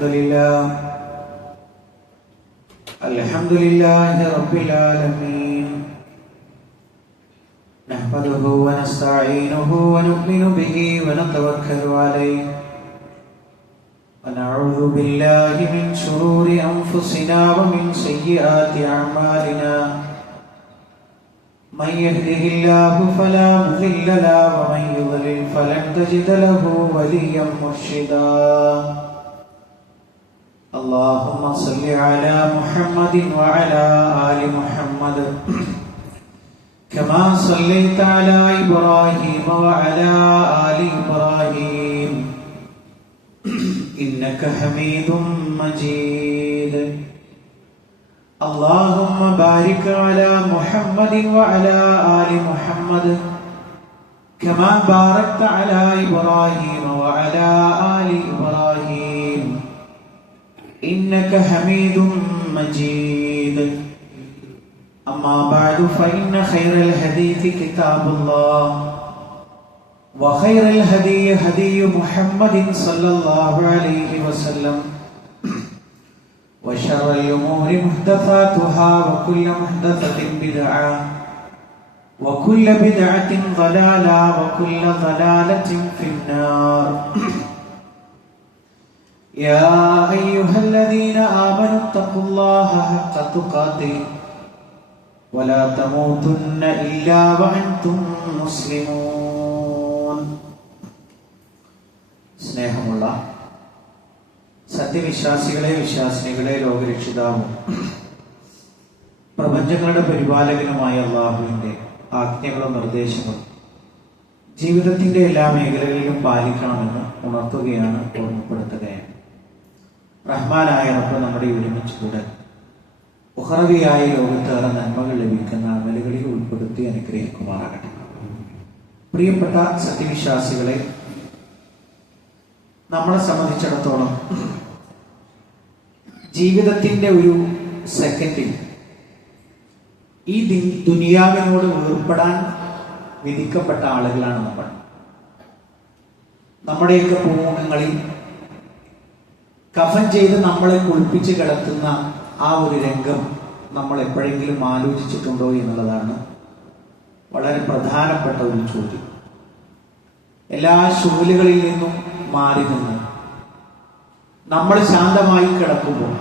الحمد لله رب العالمين نحمده ونستعينه ونؤمن به ونتوكل عليه ونعوذ بالله من شرور أنفسنا ومن سيئات أعمالنا من يهده الله فلا مضل له ومن يضلل فلن تجد له وليا مرشدا اللهم صل على محمد وعلى آل محمد كما صليت على إبراهيم وعلى آل إبراهيم إنك حميد مجيد اللهم بارك على محمد وعلى آل محمد كما باركت على إبراهيم وعلى آل إبراهيم إنك حميد مجيد أما بعد فإن خير الحديث كتاب الله وخير الهدي هدي محمد صلى الله عليه وسلم وشر الأمور محدثاتها وكل محدثة بدعة وكل بدعة ضلالة وكل ضلالة في النار يا أيها الذين آمنوا اتقوا الله حق تقاته ولا تموتن إلا وأنتم مسلمون സ്നേഹമുള്ള സത്യവിശ്വാസികളെ വിശ്വാസിനികളെ ലോകരക്ഷിതാവും പ്രപഞ്ചങ്ങളുടെ പരിപാലകനുമായ അല്ലാഹുവിന്റെ ആജ്ഞകളും നിർദ്ദേശങ്ങളും ജീവിതത്തിന്റെ എല്ലാ മേഖലകളിലും പാലിക്കണമെന്ന് ഉണർത്തുകയാണ്, ഓർമ്മപ്പെടുത്തുകയാണ്. റഹ്മാനായ റബ്ബ് നമ്മുടെ ഒരുമിച്ച് കൂടെ ഉഖറവിയായ ലോകത്തേറെ നന്മകൾ ലഭിക്കുന്ന അമലുകളിൽ ഉൾപ്പെടുത്തി അനുഗ്രഹിക്കുമാറാകട്ടെ. പ്രിയപ്പെട്ട സത്യവിശ്വാസികളെ, നമ്മളെ സംബന്ധിച്ചിടത്തോളം ജീവിതത്തിന്റെ ഒരു സെക്കൻഡിൽ ഈ ദുനിയാവിനോട് വേർപെടാൻ വിധിക്കപ്പെട്ട ആളുകളാണ് നമ്മൾ. നമ്മുടെയൊക്കെ പൂമുഖങ്ങളിൽ കഫൻ ചെയ്ത് നമ്മളെ കുളിപ്പിച്ച് കിടത്തുന്ന ആ ഒരു രംഗം നമ്മൾ എപ്പോഴെങ്കിലും ആലോചിച്ചിട്ടുണ്ടോ എന്നുള്ളതാണ് വളരെ പ്രധാനപ്പെട്ട ഒരു ചോദ്യം. എല്ലാ ശൂലുകളിൽ നിന്നും മാറി നിന്ന് നമ്മൾ ശാന്തമായി കിടക്കുമ്പോൾ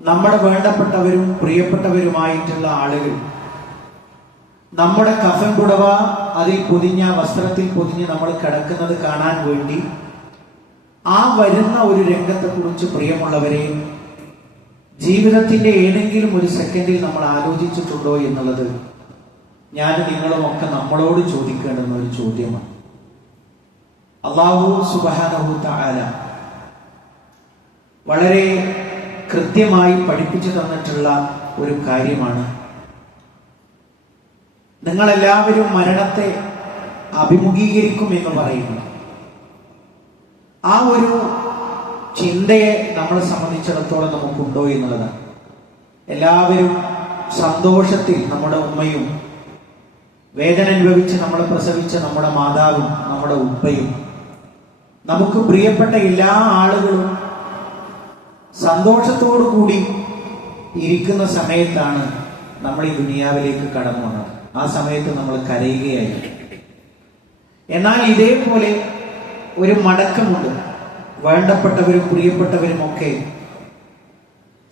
നമ്മുടെ വേണ്ടപ്പെട്ടവരും പ്രിയപ്പെട്ടവരുമായിട്ടുള്ള ആളുകൾ നമ്മുടെ കഫൻ പുടവ അതിൽ പൊതിഞ്ഞ വസ്ത്രത്തിൽ പൊതിഞ്ഞ് നമ്മൾ കിടക്കുന്നത് കാണാൻ വേണ്ടി ആ വരുന്ന ഒരു രംഗത്തെ കുറിച്ച് പ്രിയമുള്ളവരെ ജീവിതത്തിന്റെ ഏതെങ്കിലും ഒരു സെക്കൻഡിൽ നമ്മൾ ആലോചിച്ചിട്ടുണ്ടോ എന്നുള്ളത് ഞാൻ നിങ്ങളുമൊക്കെ നമ്മളോട് ചോദിക്കേണ്ടുന്ന ഒരു ചോദ്യമാണ്. അല്ലാഹു സുബ്ഹാനഹു തആല വളരെ കൃത്യമായി പഠിപ്പിച്ചു തന്നിട്ടുള്ള ഒരു കാര്യമാണ്. നിങ്ങളെല്ലാവരും മരണത്തെ അഭിമുഖീകരിക്കും എന്ന് പറയുന്നു. ആ ഒരു ചിന്തയെ നമ്മളെ സംബന്ധിച്ചിടത്തോളം നമുക്കുണ്ടോ എന്നുള്ളതാണ്. എല്ലാവരും സന്തോഷത്തിൽ നമ്മുടെ ഉമ്മയും വേദന അനുഭവിച്ച് നമ്മളെ പ്രസവിച്ച നമ്മുടെ മാതാവും നമ്മുടെ ഉപ്പയും നമുക്ക് പ്രിയപ്പെട്ട എല്ലാ ആളുകളും സന്തോഷത്തോടു കൂടി ഇരിക്കുന്ന സമയത്താണ് നമ്മൾ ഈ ദുനിയാവിലേക്ക് കടന്നു വന്നത്. ആ സമയത്ത് നമ്മൾ കരയുകയായി. എന്നാൽ ഇതേപോലെ ഒരു മടക്കമുണ്ട്. വേണ്ടപ്പെട്ടവരും പ്രിയപ്പെട്ടവരും ഒക്കെ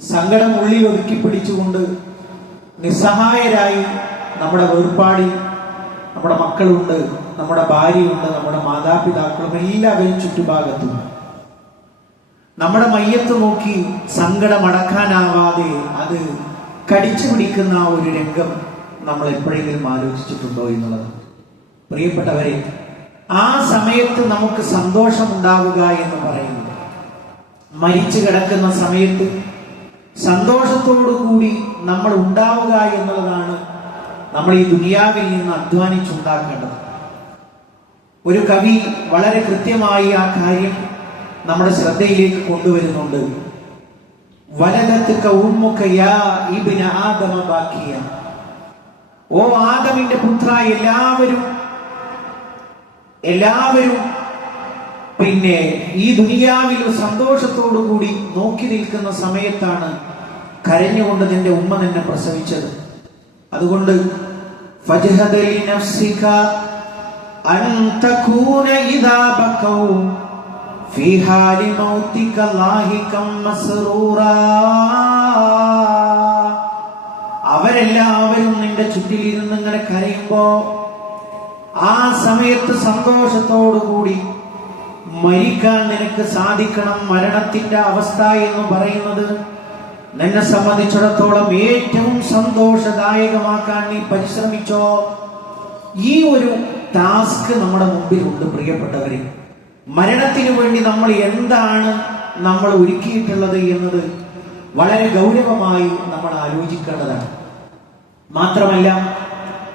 സങ്കടം ഉള്ളിൽ ഒതുക്കി പിടിച്ചുകൊണ്ട് നിസ്സഹായരായി നമ്മുടെ വേർപാടിൽ നമ്മുടെ മക്കളുണ്ട്, നമ്മുടെ ഭാര്യയുണ്ട്, നമ്മുടെ മാതാപിതാക്കളും എല്ലാവരും ചുറ്റുഭാഗത്തുണ്ട്. നമ്മുടെ മയ്യത്ത് നോക്കി സങ്കടമടക്കാനാവാതെ അത് കടിച്ചു പിടിക്കുന്ന ഒരു രംഗം നമ്മൾ എപ്പോഴെങ്കിലും ആലോചിച്ചിട്ടുണ്ടോ എന്നുള്ളത്. പ്രിയപ്പെട്ടവരെ, ആ സമയത്ത് നമുക്ക് സന്തോഷം ഉണ്ടാവുക എന്ന് പറയുന്നത്, മരിച്ചു കിടക്കുന്ന സമയത്ത് സന്തോഷത്തോടു കൂടി നമ്മൾ ഉണ്ടാവുക എന്നുള്ളതാണ് നമ്മൾ ഈ ദുനിയാവിൽ നിന്ന് അധ്വാനിച്ചുണ്ടാക്കേണ്ടത്. ഒരു കവി വളരെ കൃത്യമായി ആ കാര്യം നമ്മുടെ ശ്രദ്ധയിലേക്ക് കൊണ്ടുവരുന്നുണ്ട്. വലദത്ക ഉമ്മുക യാ ഇബ്ന ആദമ ബാക്കിയ, ഓ ആദമിന്റെ പുത്ര, എല്ലാവരും പിന്നെ ഈ ദുനിയാവിൽ സന്തോഷത്തോടു കൂടി നോക്കി നിൽക്കുന്ന സമയത്താണ് കരഞ്ഞുകൊണ്ട് നിന്റെ ഉമ്മ നിന്നെ പ്രസവിച്ചത്. അതുകൊണ്ട് ഫജ്ഹദ് ലിനഫ്സിക അൻ തകൂന ഇദാ ബകൗ ഫീ ഹാലി മൗതിക ലാഹികം മസ്റൂറാ. അവരെല്ലാവരും നിന്റെ ചുറ്റിലിരുന്ന് ഇങ്ങനെ കരയുമ്പോ ആ സമയത്ത് സന്തോഷത്തോടു കൂടി മരിക്കാൻ നിനക്ക് സാധിക്കണം. മരണത്തിന്റെ അവസ്ഥ എന്ന് പറയുന്നത് നിന്നെ സംബന്ധിച്ചിടത്തോളം ഏറ്റവും സന്തോഷദായകമാക്കാൻ നീ പരിശ്രമിച്ചോ. ഈ ഒരു ടാസ്ക് നമ്മുടെ മുമ്പിലുണ്ട് പ്രിയപ്പെട്ടവരെ. മരണത്തിനു വേണ്ടി നമ്മൾ എന്താണ് നമ്മൾ ഒരുക്കിയിട്ടുള്ളത് എന്നത് വളരെ ഗൗരവമായി നമ്മൾ ആലോചിക്കേണ്ടതാണ്. മാത്രമല്ല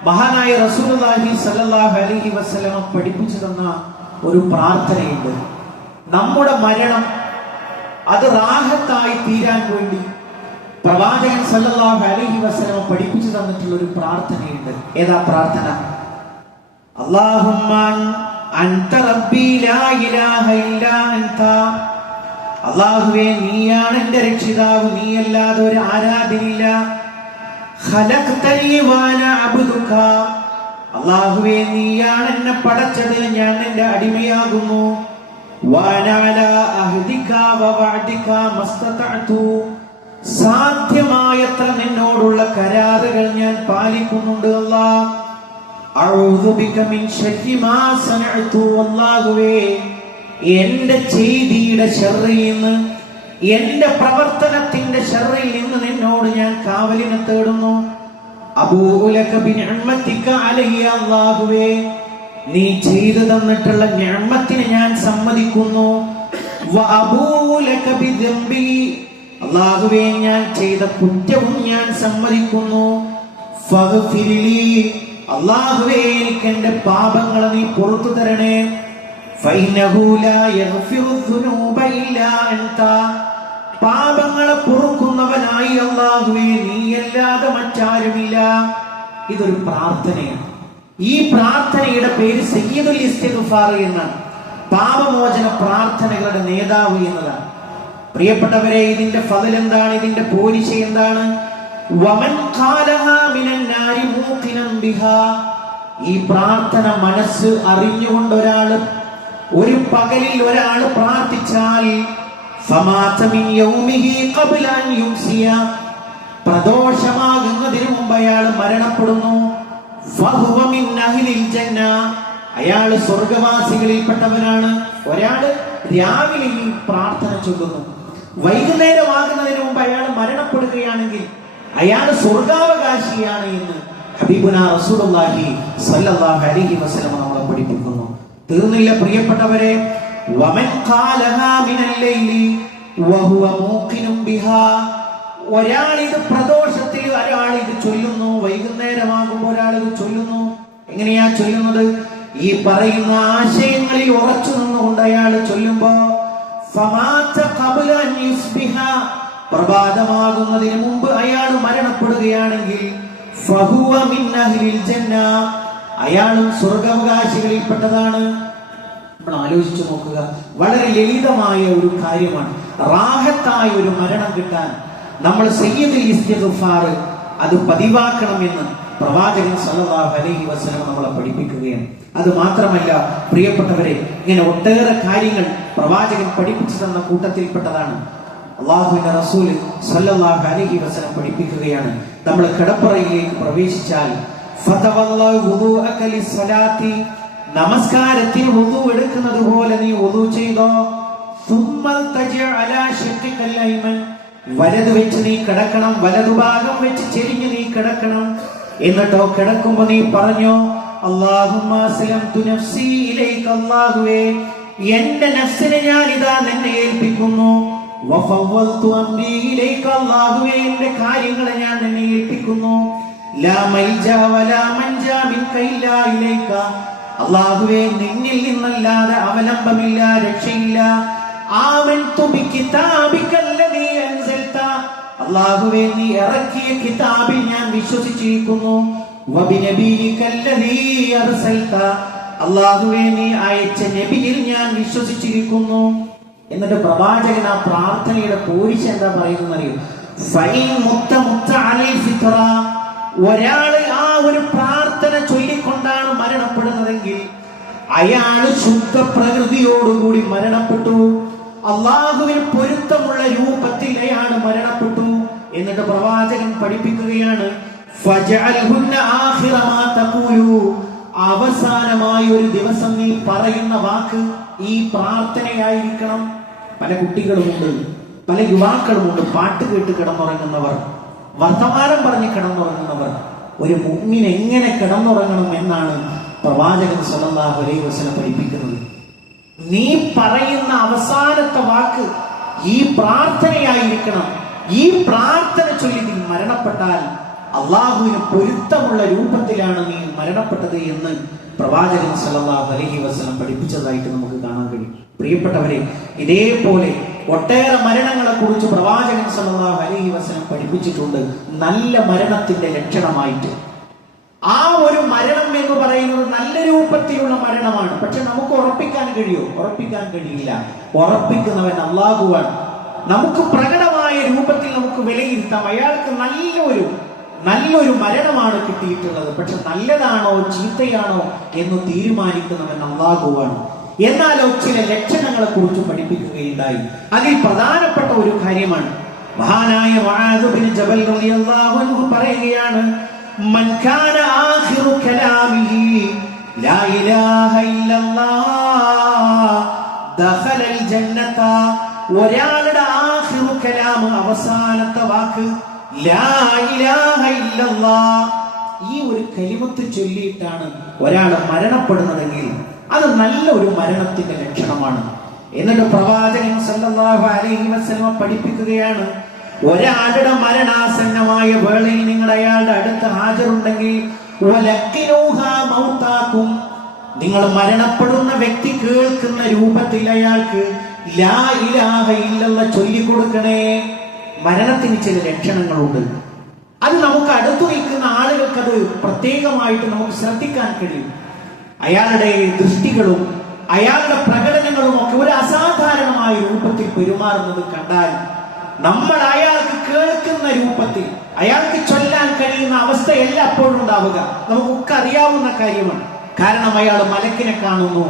മഹാനായ റസൂലുള്ളാഹി സ്വല്ലല്ലാഹു അലൈഹി വസല്ലമ പഠിപ്പിച്ചു തന്ന ഒരു പ്രാർത്ഥനയുണ്ട്. നമ്മുടെ മരണം അത് റാഹത്തായി തീരാൻ വേണ്ടി പ്രവാചകൻ സല്ലല്ലാഹു അലൈഹി വസല്ലമ പഠിപ്പിച്ചു തന്നിട്ടുള്ള ഒരു പ്രാർത്ഥനയുണ്ട്. ഏതാ പ്രാർത്ഥന? അല്ലാഹുമ്മ അൻത റബ്ബി ലാ ഇലാഹ ഇല്ലാ അൻത. അല്ലാഹുവേ, നീയാണ് എന്റെ രക്ഷിതാവ്, നീയല്ലാതെ ഒരു ആരാധനയില്ല. ഖലഖ്തനി വഅന അബ്ദുക. അല്ലാഹുവേ, നീയാണ് എന്നെ പടച്ചത്, ഞാൻ നിന്റെ അടിമയാകുന്നു. വഅന അലാ അഹ്ദിക വവഅദിക മസ്തതഅതു. സാധ്യമായത്ര നിന്നോടുള്ള കരാറുകൾ ഞാൻ പാലിക്കുന്നുണ്ട്. അല്ലാഹ് അഊദു ബിക മിൻ ശർരി മാ സനഅതു. അല്ലാഹുവേ, എന്റെ ചെയ്തിയുടെ ശർറിൽ നിന്ന്, എന്റെ പ്രവർത്തനത്തിന്റെ ശർറിൽ നിന്ന് നിന്നോട് ഞാൻ കാവലിനെ തേടുന്നു. അബൂഉ ലക ബിനിഅമതിക അലയ്യ. അല്ലാഹുവേ, നീ ചെയ്തു തന്നിട്ടുള്ള നിഅമത്തിനെ ഞാൻ സമ്മതിക്കുന്നു. വഅബൂഉ ലക ബിദംബി. അല്ലാഹുവേ, ഞാൻ ചെയ്ത കുറ്റവും ഞാൻ സമ്മതിക്കുന്നു. ഫഗ്ഫിർലി. അല്ലാഹുവേ, എനിക്ക് എന്റെ പാപങ്ങളെ നീ പുറത്തു തരണേ. ഫഇന്നഹു ലാ യഗ്ഫിറു ദുനൂബ ഇല്ലാ അൻത. പാപങ്ങളെ പൊറുക്കുന്നവനായി അല്ലാഹുവേ, നീയല്ലാതെ മറ്റാരുമില്ല. ഇതൊരു പ്രാർത്ഥനയാണ്. ഈ പ്രാർത്ഥനയുടെ പേര് സയ്യിദുൽ ഇസ്തിഗ്ഫാർ എന്നാണ്. പാപമോചന പ്രാർത്ഥനകളുടെ നേതാവ് എന്നതാണ്. പ്രിയപ്പെട്ടവരെ, ഇതിന്റെ ഫളൽ എന്താണ്? ഇതിന്റെ പോരിശ എന്താണ്? വമൻ ഖാലഹാ മിനൻ നാരി മൂഖിനൻ ബിഹാ. ഈ പ്രാർത്ഥന മനസ്സ് അറിഞ്ഞുകൊണ്ട് ഒരു പകലിൽ ഒരാൾ പ്രാർത്ഥിച്ചാൽ ഫമാത മിൻ യൗമിഹി ഖബ്ല അൻ യുംസിയ. പ്രദോഷമാകുന്നതിന് മുമ്പ് അയാൾ മരണപ്പെടുന്നു. ഫഹുവ മിൻ അഹ്ലിൽ ജന്ന. അയാൾ സ്വർഗവാസികളിൽപ്പെട്ടവനാണ്. ഒരാള് രാവിലെ ഈ പ്രാർത്ഥന ചൊല്ലുന്നു, വൈകുന്നേരമാകുന്നതിന് മുമ്പ് അയാൾ മരണപ്പെടുകയാണെങ്കിൽ അയാൾ സ്വർഗാവകാശിയാണ് എന്ന് ഹബീബുനാ റസൂലുള്ളാഹി സ്വല്ലല്ലാഹു അലൈഹി വസല്ലം നമ്മളെ പഠിപ്പിക്കുന്നു. തീർന്നില്ല പ്രിയപ്പെട്ടവരെ. വമൻ ഖാലഹാ മിനൽ ലൈലി വഹുവ മൂഖിനും ബിഹാ. ഒരാൾ ഇത് പ്രദോഷത്തിൽ ഒരാൾ ഇത് ചൊല്ലുന്നു, വൈകുന്നേരമാകുമ്പോൾ ഒരാൾ ഇത് ചൊല്ലുന്നു. എങ്ങനെയാ ചൊല്ലുന്നത്? ഈ പറയുന്ന ആശയങ്ങളിൽ ഉറച്ചു നിന്നുകൊണ്ട് അയാൾ ചൊല്ലുമ്പോ ഫമാത ഖബ്ല അൻ യുസ്ബിഹ. പ്രഭാതമാകുന്നതിന് മുമ്പ് അയാൾ മരണപ്പെടുകയാണെങ്കിൽ ഫഹുവ മിൻ അഹ്ലിൽ ജന്ന. അയാളും സ്വർഗാവകാശികളിൽപ്പെട്ടതാണ്. നമ്മൾ ആലോചിച്ചു നോക്കുക. വളരെ ലളിതമായ ഒരു കാര്യമാണ്. റാഹത്തായ ഒരു മരണം കിട്ടാൻ നമ്മൾ സയ്യിദുൽ ഇസ്തിഗ്ഫാർ അത് പതിവാക്കണമെന്ന് പ്രവാചകൻ സല്ലല്ലാഹു അലൈഹി വസല്ലം നമ്മളെ പഠിപ്പിക്കുകയാണ്. അത് മാത്രമല്ല പ്രിയപ്പെട്ടവരെ, ഇങ്ങനെ ഒട്ടേറെ കാര്യങ്ങൾ പ്രവാചകൻ പഠിപ്പിച്ചു തന്ന കൂട്ടത്തിൽപ്പെട്ടതാണ്. അല്ലാഹുവിന്റെ റസൂൽ സല്ലല്ലാഹു അലൈഹി വസല്ലം പഠിപ്പിക്കുകയാണ്, നമ്മൾ കിടപ്പറയിലേക്ക് പ്രവേശിച്ചാൽ നമസ്കാരത്തിൽ വുദു എടുക്കുന്നത് പോലെ നീ വുദു ചെയ്തോ. വലത് വെച്ച് നീ കിടക്കണം, വലതുഭാഗം വെച്ച് ചെരിഞ്ഞ് നീ കിടക്കണം. എന്നിട്ടോ കിടക്കുമ്പോ നീ പറഞ്ഞോ, അല്ലാഹുമ്മ അസ്ലംതു നഫ്സി ഇലൈക. അല്ലാഹുവേ, എന്റെ നഫ്സിനെ ഞാൻ ഇതാ നിന്നെ ഏൽപ്പിക്കുന്നു. വഫവ്വൽതു അംരി ഇലൈക. അല്ലാഹുവേ, എന്റെ കാര്യങ്ങളെ ഞാൻ നിന്നെ ഏൽപ്പിക്കുന്നു. ലാ മൽജാ വലാ മൻജാ മിൻക ഇല്ലാ ഇലൈക. അല്ലാഹുവേ, നിന്നിൽ നിന്നല്ലാതെ അവലംബമില്ല, രക്ഷയില്ല. ആമൻതു ബികിതാബിക അല്ലദീ അൻസൽത. അല്ലാഹുവേ, നീ ഇറക്കിയ കിതാബിൽ ഞാൻ വിശ്വസിച്ചിരിക്കുന്നു. വബിനബിയിക അല്ലദീ അർസൽത. അല്ലാഹുവേ നീ അയച്ച നബിയിൽ ഞാൻ വിശ്വസിച്ചിരിക്കുന്നു. എന്നിട്ട് പ്രവാചകൻ ആ പ്രാർത്ഥനയുടെ പോരിശ എന്താ പറയുന്നത് അറിയോ? ഒരാള് ആ ഒരു പ്രാർത്ഥന ചൊല്ലിക്കൊണ്ടാണ് മരണപ്പെടുന്നതെങ്കിൽ അയാള് ശുദ്ധ പ്രകൃതിയോടുകൂടി മരണപ്പെട്ടു, അള്ളാഹുവിന് പൊരുത്തമുള്ള രൂപത്തിൽ അയാൾ മരണപ്പെട്ടു. എന്നിട്ട് പ്രവാചകൻ പഠിപ്പിക്കുകയാണ്, അവസാനമായി ഒരു ദിവസം നീ പറയുന്ന വാക്ക് ഈ പ്രാർത്ഥനയായിരിക്കണം. പല കുട്ടികളുമുണ്ട്, പല യുവാക്കളുമുണ്ട് പാട്ട് കേട്ട് കിടന്നുറങ്ങുന്നവർ, വർത്തമാനം പറഞ്ഞ് കിടന്നുറങ്ങുന്നവർ. ഒരു മുഅ്മിൻ എങ്ങനെ കിടന്നുറങ്ങണം എന്നാണ് പ്രവാചകൻ സല്ലല്ലാഹു അലൈഹി വസല്ലം പഠിപ്പിക്കുന്നത്. നീ പറയുന്ന അവസാനത്തെ വാക്ക് ഈ പ്രാർത്ഥനയായിരിക്കണം. ഈ പ്രാർത്ഥന ചൊല്ലി നീ മരണപ്പെട്ടാൽ അള്ളാഹുവിന് പൊരുത്തമുള്ള രൂപത്തിലാണ് നീ മരണപ്പെട്ടത് എന്ന് പ്രവാചകൻ സല്ലല്ലാഹു അലൈഹി വസല്ലം പഠിപ്പിച്ചതായിട്ട് നമുക്ക് കാണാൻ കഴിയും. പ്രിയപ്പെട്ടവരെ, ഇതേപോലെ ഒട്ടേറെ മരണങ്ങളെ കുറിച്ച് പ്രവാചകൻ സല്ലല്ലാഹു അലൈഹി വസല്ലം പഠിപ്പിച്ചിട്ടുണ്ട്. നല്ല മരണത്തിന്റെ ലക്ഷണമായിട്ട് ആ ഒരു മരണം എന്ന് പറയുന്നത് നല്ല രൂപത്തിലുള്ള മരണമാണ്. പക്ഷെ നമുക്ക് ഉറപ്പിക്കാൻ കഴിയോ? ഉറപ്പിക്കാൻ കഴിയില്ല. ഉറപ്പിക്കുന്നവൻ അല്ലാഹുവാണ്. നമുക്ക് പ്രകടമായ രൂപത്തിൽ നമുക്ക് വിലയിരുത്താം, അയാൾക്ക് നല്ലൊരു മരണമാണ് കിട്ടിയിട്ടുള്ളത്. പക്ഷെ നല്ലതാണോ ചീത്തയാണോ എന്ന് തീരുമാനിക്കുന്നവൻ അല്ലാഹുവാണ്. എന്നാലോ ചില ലക്ഷണങ്ങളെ കുറിച്ച് പഠിപ്പിക്കുകയുണ്ടായി. അതിൽ പ്രധാനപ്പെട്ട ഒരു കാര്യമാണ്, മഹാനായ മുആദ് ഇബ്നു ജബൽ റളിയല്ലാഹു അൻഹു പറയുകയാണ്, മൻ കാന ആഖിറു കലാമിഹി ലാ ഇലാഹ ഇല്ലല്ലാഹ് ദഖലൽ ജന്നത. ഒരാളുടെ ആഖിറു കലാം, അവസാനത്തെ വാക്ക് ലാ ഇലാഹ ഇല്ലല്ലാഹ്, ഈ ഒരു കലിമത്ത് ചൊല്ലിയിട്ടാണ് ഒരാൾ മരണപ്പെടുന്നതെങ്കിൽ അത് നല്ലൊരു മരണത്തിന്റെ ലക്ഷണമാണ്. എന്നിട്ട് പ്രവാചകൻ സല്ലല്ലാഹു അലൈഹി വസല്ലം പഠിപ്പിക്കുകയാണ്, ഒരാളുടെ മരണാസന്നമായ വേളയിൽ നിങ്ങൾ അയാളുടെ അടുത്ത് ഹാജരുണ്ടെങ്കിൽ നിങ്ങൾ മരണപ്പെടുന്ന വ്യക്തി കേൾക്കുന്ന രൂപത്തിൽ അയാൾക്ക് ലാ ഇലാഹ ഇല്ലല്ലാഹ് ചൊല്ലിക്കൊടുക്കണേ. മരണത്തിന് ചില ലക്ഷണങ്ങളുണ്ട്. അത് നമുക്ക് അടുത്തു നിൽക്കുന്ന ആളുകൾക്ക് അത് പ്രത്യേകമായിട്ട് നമുക്ക് ശ്രദ്ധിക്കാൻ കഴിയും. അയാളുടെ ദൃഷ്ടികളും അയാളുടെ പ്രകടനങ്ങളും ഒക്കെ ഒരു അസാധാരണമായ രൂപത്തിൽ പെരുമാറുന്നത് കണ്ടാൽ നമ്മൾ അയാൾക്ക് കേൾക്കുന്ന രൂപത്തിൽ അയാൾക്ക് ചൊല്ലാൻ കഴിയുന്ന അവസ്ഥയല്ല അപ്പോഴും ഉണ്ടാവുക. നമുക്കൊക്കെ അറിയാവുന്ന കാര്യമാണ്. കാരണം അയാൾ മലക്കിനെ കാണുന്നു.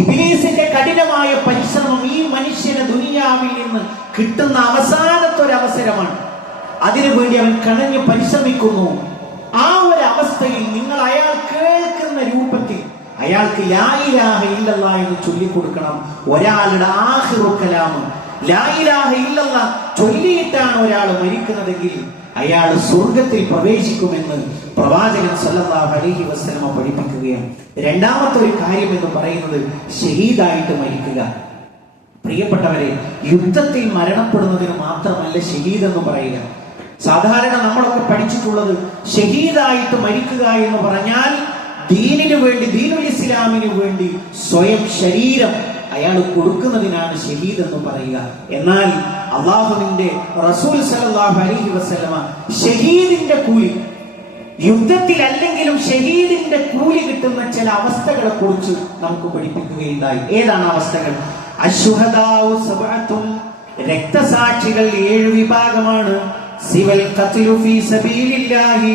ഇബ്ലീസിന്റെ കഠിനമായ പരിശ്രമം ഈ മനുഷ്യനെ ദുനിയാവിൽ നിന്ന് കിട്ടുന്ന അവസാനത്തെ ഒരു അവസരമാണ്. അതിനുവേണ്ടി അവൻ കണഞ്ഞ് പരിശ്രമിക്കുന്നു. ആ ഒരു അവസ്ഥയിൽ നിങ്ങൾ അയാൾ കേൾക്കുന്ന രൂപത്തിൽ അയാൾക്ക് ലാ ഇലാഹ ഇല്ലല്ലാഹ് എന്ന് ചൊല്ലിക്കൊടുക്കണം. ഒരാളുടെ ആഖിറു കലാം ലാ ഇലാഹ ഇല്ലല്ലാഹ് ചൊല്ലിയിട്ടാണ് ഒരാൾ മരിക്കുന്നതെങ്കിൽ അയാൾ സ്വർഗത്തിൽ പ്രവേശിക്കുമെന്ന് പ്രവാചകൻ സല്ലല്ലാഹു അലൈഹി വസല്ലം പഠിപ്പിക്കുകയാണ്. രണ്ടാമത്തെ ഒരു കാര്യം എന്ന് പറയുന്നത് ഷഹീദായിട്ട് മരിക്കുക. പ്രിയപ്പെട്ടവരെ, യുദ്ധത്തിൽ മരണപ്പെടുന്നതിന് മാത്രമല്ല ഷഹീദ് എന്ന് പറയുക. സാധാരണ നമ്മളൊക്കെ പഠിച്ചിട്ടുള്ളത് ഷഹീദായിട്ട് മരിക്കുക എന്ന് പറഞ്ഞാൽ ദീനിനു വേണ്ടി, ദീനുൽ ഇസ്ലാമിനു വേണ്ടി സ്വയം ശരീരം അയാൾ കൊടുക്കുന്നതിനാണ് ഷഹീദ് എന്ന് പറയുക. എന്നാൽ അല്ലാഹുവിന്റെ റസൂൽ സല്ലല്ലാഹു അലൈഹി വസല്ലമ ഷഹീദിന്റെ കൂലി, യുദ്ധത്തിൽ അല്ലെങ്കിലും ഷഹീദിന്റെ കൂലി കിട്ടുന്ന ചില അവസ്ഥകളെ കുറിച്ച് നമുക്ക് പഠിപ്പിക്കുകയുണ്ടായി. ഏതാണ് അവസ്ഥകൾ? അശ്ശുഹദാഉ സബഅത്തുൻ, രക്തസാക്ഷികൾ 7 വിഭാഗമാണ്. സിവൽ ഖത്ലു ഫീ സബീലില്ലാഹി,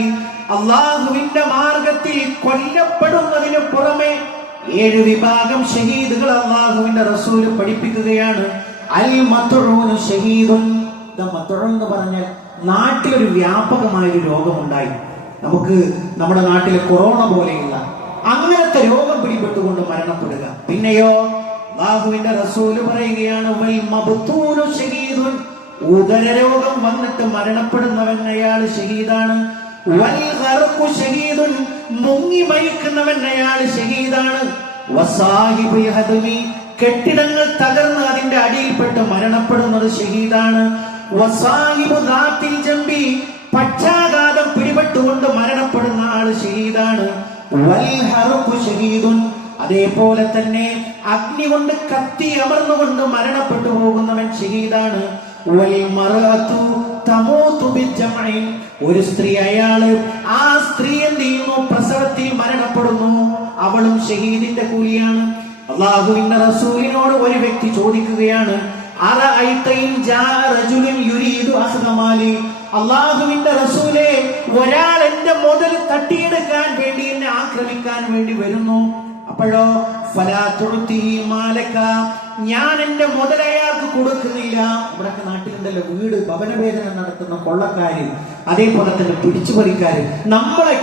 അല്ലാഹുവിന്റെ മാർഗത്തിൽ കൊല്ലപ്പെടുന്നതിന് പുറമെ 7 വിഭാഗം ഷഹീദുകൾ അല്ലാഹുവിന്റെ റസൂൽ പഠിപ്പിക്കുകയാണ്. അൽ മത്ഊനു ഷഹീദുൻ. മത്ഊൻ എന്ന് പറഞ്ഞാൽ നാട്ടിലൊരു വ്യാപകമായ ഒരു രോഗമുണ്ടായി. നമുക്ക് നമ്മുടെ നാട്ടിലെ കൊറോണ പോലെയുള്ള അങ്ങനത്തെ രോഗം പിടിപെട്ടുകൊണ്ട് മരണപ്പെടുക. പിന്നെയോ അല്ലാഹുവിന്റെ റസൂൽ പറയുകയാണ്, വൽ മബ്തൂനു ഷഹീദുൻ, ഉദരരോഗം വന്നിട്ട് മരണപ്പെടുന്നവൻ അയാൾ ഷഹീദാണ്. വൽ ഗർഖു ഷഹീദുൻ, മുങ്ങി മരിക്കുന്നവൻ അയാൾ ഷഹീദാണ്. വസാഹിബുൽ ഹദ്മി, കെട്ടിടങ്ങൾ തകർന്ന് അതിന്റെ അടിയിൽപ്പെട്ട് മരണപ്പെടുന്നത് ഷഹീദാണ്. വസാഹിബു ദാത്തിൽ ജംബി, പക്ഷാഘാതം പിടിപെട്ടുകൊണ്ട് മരണപ്പെടുന്ന ആൾ ഷഹീദാണ്. വൽ ഹർഖു ഷഹീദുൻ, അതേപോലെ തന്നെ അഗ്നി കൊണ്ട് കത്തി അമർന്നുകൊണ്ട് മരണപ്പെട്ടു പോകുന്നവൻ ഷഹീദാണ്. വൽ മർഅതു തമൂതു ബിജംഇൻ, ഒരു സ്ത്രീ, അയാള് ആ സ്ത്രീ എന്ത് ചെയ്യുന്നു? പ്രസവത്തിൽ മരണപ്പെടുന്നു. അവളും ഷഹീദിന്റെ കൂലിയാണ്. അള്ളാഹുവിന്റെ റസൂലിനോട് ഒരു വ്യക്തി ചോദിക്കുകയാണ്, അള്ളാഹുവിന്റെ റസൂലേ, ഒരാൾ എന്റെ മുതൽ തട്ടിയെടുക്കാൻ വേണ്ടി, എന്നെ ആക്രമിക്കാൻ വേണ്ടി വരുന്നു. അപ്പോഴോ ഞാൻ എന്റെ മുതൽ അയാൾക്ക് കൊടുക്കുന്നില്ല. ഇവിടൊക്കെ നാട്ടിലുണ്ടല്ലോ വീട് ഭവനവേദന നടത്തുന്ന കൊള്ളക്കാര്, അതേപോലെ തന്നെ പിടിച്ചുപറിക്കാര് നമ്മളെ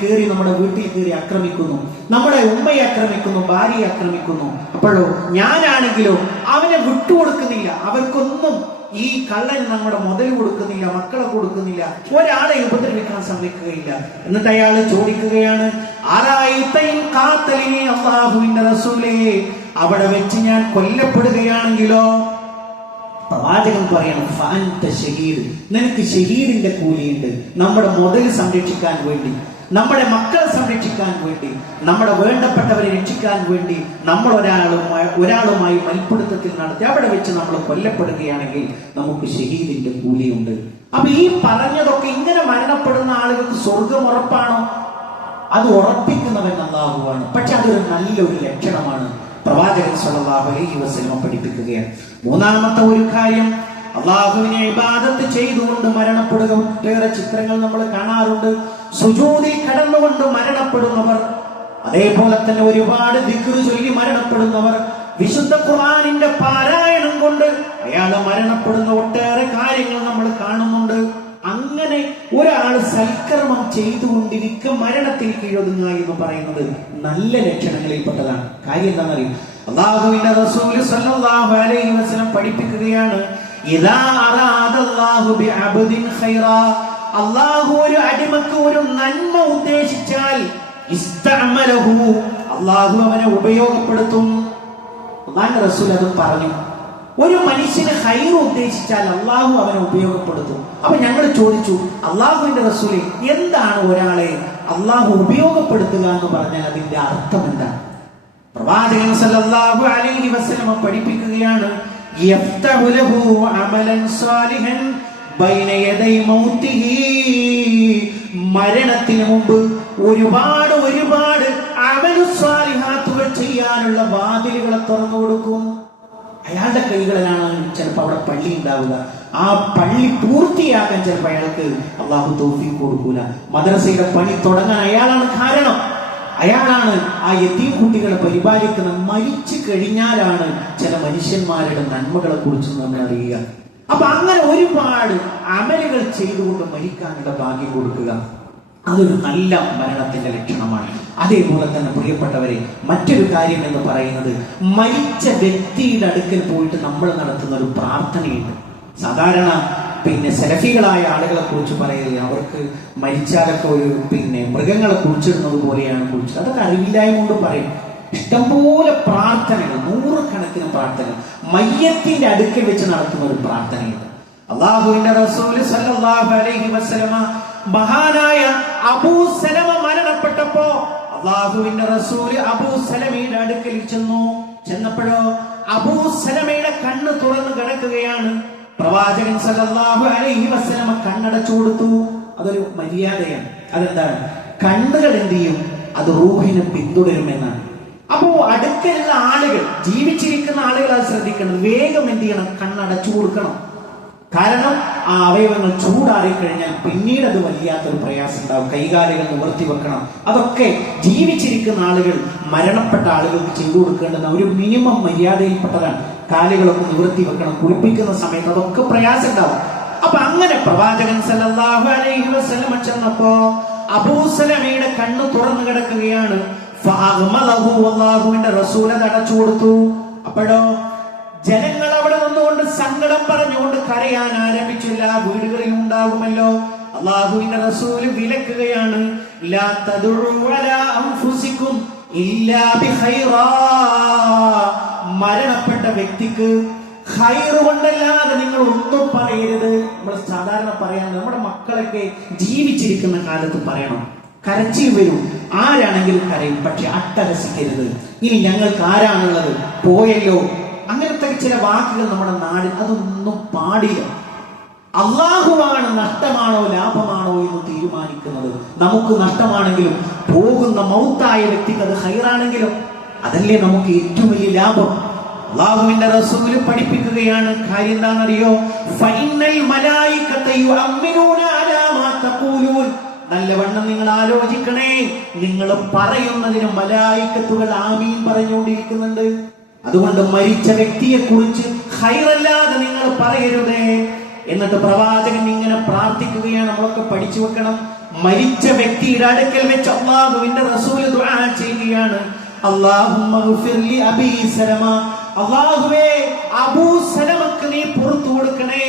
കയറി നമ്മുടെ വീട്ടിൽ കയറി ആക്രമിക്കുന്നു, നമ്മുടെ ഉമ്മയെ ആക്രമിക്കുന്നു, ഭാര്യയെ ആക്രമിക്കുന്നു. അപ്പോഴോ ഞാനാണെങ്കിലോ അവനെ വിട്ടുകൊടുക്കുന്നില്ല. അവർക്കൊന്നും ഈ കള്ളൻ നമ്മുടെ മുതൽ കൊടുക്കുന്നില്ല, മക്കളെ കൊടുക്കുന്നില്ല, ഒരാളെ ഉപദ്രവിക്കാൻ സമ്മതിക്കുകയില്ല. എന്നിട്ട് അയാൾ ചോദിക്കുകയാണ്, അല്ലാഹുവിന്റെ റസൂലേ, അവിടെ വെച്ച് ഞാൻ കൊല്ലപ്പെടുകയാണെങ്കിലോ? പ്രവാചകൻ പറയണം, നിനക്ക് ഷഹീദിന്റെ കൂലിയുണ്ട്. നമ്മുടെ മുതൽ സംരക്ഷിക്കാൻ വേണ്ടി, നമ്മുടെ മക്കളെ സംരക്ഷിക്കാൻ വേണ്ടി, നമ്മുടെ വേണ്ടപ്പെട്ടവരെ രക്ഷിക്കാൻ വേണ്ടി നമ്മൾ ഒരാളുമായി മൽപ്പിടുത്തത്തിൽ നടത്തി അവിടെ വെച്ച് നമ്മൾ കൊല്ലപ്പെടുകയാണെങ്കിൽ നമുക്ക് ഷഹീദിന്റെ കൂലിയുണ്ട്. അപ്പൊ ഈ പറഞ്ഞതൊക്കെ ഇങ്ങനെ മരണപ്പെടുന്ന ആളുകൾക്ക് സ്വർഗം ഉറപ്പാണോ? അത് ഉറപ്പിക്കുന്നവൻ അല്ലാഹുവാണ്. പക്ഷെ അതൊരു നല്ലൊരു ലക്ഷണമാണ്. പ്രവാചകൻ സ്വല്ലല്ലാഹു അലൈഹി വസല്ലം പഠിപ്പിക്കുകയാണ്. മൂന്നാമത്തെ ഒരു കാര്യം, അള്ളാഹുവിനെ ഇബാദത്ത് ചെയ്തുകൊണ്ട് മരണപ്പെടുക. ഒട്ടേറെ ചിത്രങ്ങൾ നമ്മൾ കാണാറുണ്ട്. സുജൂദിൽ കടന്നുകൊണ്ട് മരണപ്പെടുന്നവർ, അതേപോലെ തന്നെ ഒരുപാട് ദിക്ർ ചൊല്ലി മരണപ്പെടുന്നവർ, വിശുദ്ധ ഖുർആനിന്റെ പാരായണം കൊണ്ട് അയാൾ മരണപ്പെടുന്ന ഒട്ടേറെ കാര്യങ്ങൾ നമ്മൾ കാണുന്നുണ്ട്. അങ്ങനെ ഒരാൾ സൽക്കർമ്മം ചെയ്തുകൊണ്ടിരിക്കും മരണത്തിൽ കീഴൊതുങ്ങുക എന്ന് പറയുന്നത് നല്ല ലക്ഷണങ്ങളിൽപ്പെട്ടതാണ്. കാര്യം എന്താണെന്നറിയും, അല്ലാഹുവിന്റെ റസൂൽ സല്ലല്ലാഹു അലൈഹി വസല്ലം പഠിപ്പിക്കുകയാണ്, ഇദാ അറാദല്ലാഹു ബിഅബ്ദിൻ ഖൈറാ, അല്ലാഹു ഒരു അടിമക്ക് ഒരു നന്മ ഉദ്ദേശിച്ചാൽ ഇസ്തഅമലഹു, അല്ലാഹു അവനെ ഉപയോഗപ്പെടുത്തും. അല്ലാഹുവിന്റെ റസൂൽ അത് പറഞ്ഞു. ഒരു മനുഷ്യന് ഖൈർ ഉദ്ദേശിച്ചാൽ അള്ളാഹു അവനെ ഉപയോഗപ്പെടുത്തും. അപ്പൊ ഞങ്ങൾ ചോദിച്ചു, അള്ളാഹുവിന്റെ റസൂലേ, എന്താണ് ഒരാളെ അള്ളാഹു ഉപയോഗപ്പെടുത്തുക എന്ന് പറഞ്ഞാൽ അതിന്റെ അർത്ഥം എന്താണ്? പ്രവാചകൻ സല്ലല്ലാഹു അലൈഹി വസല്ലം പഠിപ്പിക്കുകയാണ്, യഫ്തഹു ലഹു അമലൻ സാലിഹൻ ബൈന യദൈ മൗതിഹി, മരണത്തിന് മുമ്പ് ഒരുപാട് അമലു സാലിഹാത്തുകൾ ചെയ്യാനുള്ള വാതിലുകളെ തുറന്നു കൊടുക്കും. അയാളുടെ കൈകളിലാണ് ചിലപ്പോൾ അവിടെ പള്ളി ഉണ്ടാവുക. ആ പള്ളി പൂർത്തിയാക്കാൻ ചിലപ്പോൾ അയാൾക്ക് അള്ളാഹു തൗഫീഖ് കൊടുക്കൂല. മദ്രസയുടെ പണി തുടങ്ങാൻ അയാളാണ് കാരണം. അയാളാണ് ആ യതീം കുട്ടികളെ പരിപാലിക്കുന്ന. മരിച്ചു കഴിഞ്ഞാലാണ് ചില മനുഷ്യന്മാരുടെ നന്മകളെ കുറിച്ച് നമ്മൾ അറിയുക. അപ്പൊ അങ്ങനെ ഒരുപാട് അമലുകൾ ചെയ്തുകൊണ്ട് മരിക്കാനുള്ള ഭാഗ്യം കൊടുക്കുക, അതൊരു നല്ല മരണത്തിന്റെ ലക്ഷണമാണ്. അതേപോലെ തന്നെ പ്രിയപ്പെട്ടവരെ, മറ്റൊരു കാര്യം എന്ന് പറയുന്നത്, മരിച്ച വ്യക്തിയുടെ അടുക്കൽ പോയിട്ട് നമ്മൾ നടത്തുന്ന ഒരു പ്രാർത്ഥനയുണ്ട്. സാധാരണ സലഫികളായ ആളുകളെ കുറിച്ച് പറയുന്നത്, അവർക്ക് മരിച്ചാലൊക്കെ ഒരു മൃഗങ്ങളെ കുറിച്ചിടുന്നത് പോലെയാണ് കുറിച്ചത്. അതൊക്കെ അറിവില്ലായ്മ കൊണ്ട് പറയും. ഇഷ്ടംപോലെ പ്രാർത്ഥനകൾ, നൂറുകണക്കിന് പ്രാർത്ഥനകൾ മയ്യത്തിന്റെ അടുക്കൽ വെച്ച് നടത്തുന്ന ഒരു പ്രാർത്ഥനയുണ്ട്. അല്ലാഹുവിന്റെ റസൂൽ സല്ലല്ലാഹു അലൈഹി വസല്ലമ മഹാനായ അബൂ സലമ മരണപ്പെട്ടപ്പോ അല്ലാഹുവിന്റെ റസൂൽ അബൂ സലമയുടെ അടുക്കൽ ചെന്നപ്പോഴോ അബൂ സലമയുടെ കണ്ണ് തുറന്നു കിടക്കുകയാണ്. പ്രവാചകൻ സല്ലല്ലാഹു അലൈഹി വസല്ലമ കണ്ണടച്ചു കൊടുത്തു. അതൊരു മര്യാദയാണ്. അതെന്താണ്? കണ്ണുകൾ എന്ത് ചെയ്യും? അത് റൂഹിനെ പിന്തുടരുമെന്നാണ്. അപ്പോ അടുക്കലുള്ള ആളുകൾ, ജീവിച്ചിരിക്കുന്ന ആളുകൾ അത് ശ്രദ്ധിക്കണം. വേഗം എന്ത് ചെയ്യണം? കണ്ണടച്ചു കൊടുക്കണം. കാരണം ആ അവയവങ്ങൾ ചൂടാറിക്കഴിഞ്ഞാൽ പിന്നീട് അത് വല്ലാത്തൊരു പ്രയാസം ഉണ്ടാവും. കൈകാലുകൾ നിവർത്തി വെക്കണം. അതൊക്കെ ജീവിച്ചിരിക്കുന്ന ആളുകൾ മരണപ്പെട്ട ആളുകൾക്ക് ചെയ്തു കൊടുക്കേണ്ടുന്ന ഒരു മിനിമം മര്യാദയിൽപ്പെട്ടതാണ്. കാലുകളൊക്കെ നിവർത്തി വെക്കണം. കുളിപ്പിക്കുന്ന സമയത്ത് അതൊക്കെ പ്രയാസം ഉണ്ടാവും. അപ്പൊ അങ്ങനെ പ്രവാചകൻ സല്ലല്ലാഹു അലൈഹി വസല്ലം ചെന്നപ്പോ അബൂ സലമയുടെ കണ്ണ് തുറന്നു കിടക്കുകയാണ്. അല്ലാഹുവിന്റെ റസൂൽ അത് അടച്ചു കൊടുത്തു. അപ്പോഴോ ജനങ്ങൾ അവിടെ നിന്നുകൊണ്ട് സങ്കടം പറഞ്ഞുകൊണ്ട് കരയാൻ ആരംഭിച്ചില്ല. വീടുകളിൽ ഉണ്ടാകുമല്ലോ. അല്ലാഹുവിന്റെ റസൂല് വിലക്കുകയാണ്, ലാ തദഉ അലാ അൻഫുസികും ഇല്ലാ ബിഖൈറാ, മരണപ്പെട്ട വ്യക്തിക്ക് ഖൈർ കൊണ്ടല്ലാതെ നിങ്ങൾ ഒന്നും പറയരുത്. നമ്മൾ സാധാരണ പറയാൻ, നമ്മുടെ മക്കളൊക്കെ ജീവിച്ചിരിക്കുന്ന കാലത്ത് പറയണം. കരച്ചിൽ വരും, ആരാണെങ്കിലും കരയും, പക്ഷെ അട്ടഹസിക്കരുത്. ഇനി ഞങ്ങൾക്ക് ആരാണുള്ളത്, പോയല്ലോ, അങ്ങനത്തെ ചില വാക്കുകൾ നമ്മുടെ നാടിൽ അതൊന്നും പാടില്ല. അള്ളാഹുവാണ് നഷ്ടമാണോ ലാഭമാണോ എന്ന് തീരുമാനിക്കുന്നത്. നമുക്ക് നഷ്ടമാണെങ്കിലും പോകുന്ന മൗത്തായ വ്യക്തിക്ക് അത് ഖൈറാണെങ്കിലും അതല്ലേ നമുക്ക് ഏറ്റവും വലിയ ലാഭം. അള്ളാഹുവിന്റെ റസൂല് പഠിപ്പിക്കുകയാണ്. കാര്യം എന്താണെന്നറിയോ? ഫൈനൽ മലായികത യുഅമ്മിനൂന അലാ മാ തഖൂലൂൻ. നല്ലവണ്ണം നിങ്ങൾ ആലോചിക്കണേ, നിങ്ങൾ പറയുന്നതിന് മലായികത്തുകൾ ആമീൻ പറഞ്ഞുകൊണ്ടിരിക്കുന്നുണ്ട്. അതുകൊണ്ട് മരിച്ച വ്യക്തിയെ കുറിച്ച് ഖൈറല്ലാതെ നിങ്ങൾ പറയരുതേ. എന്നിട്ട് പ്രവാചകൻ ഇങ്ങനെ പ്രാർത്ഥിക്കുകയാണ്. നമ്മളൊക്കെ പഠിച്ചു വെക്കണം. മരിച്ച വ്യക്തിയുടെ അടുക്കൽ വെച്ച് അല്ലാഹുവിന്റെ റസൂല് ദുആ ചെയ്യുകയാണ്. അല്ലാഹുമ്മ ഗ്ഫിർ ലി അബീ സലമ. അല്ലാഹുവേ, അബൂ സലമക്ക് നീ പുറത്തു കൊടുക്കണേ.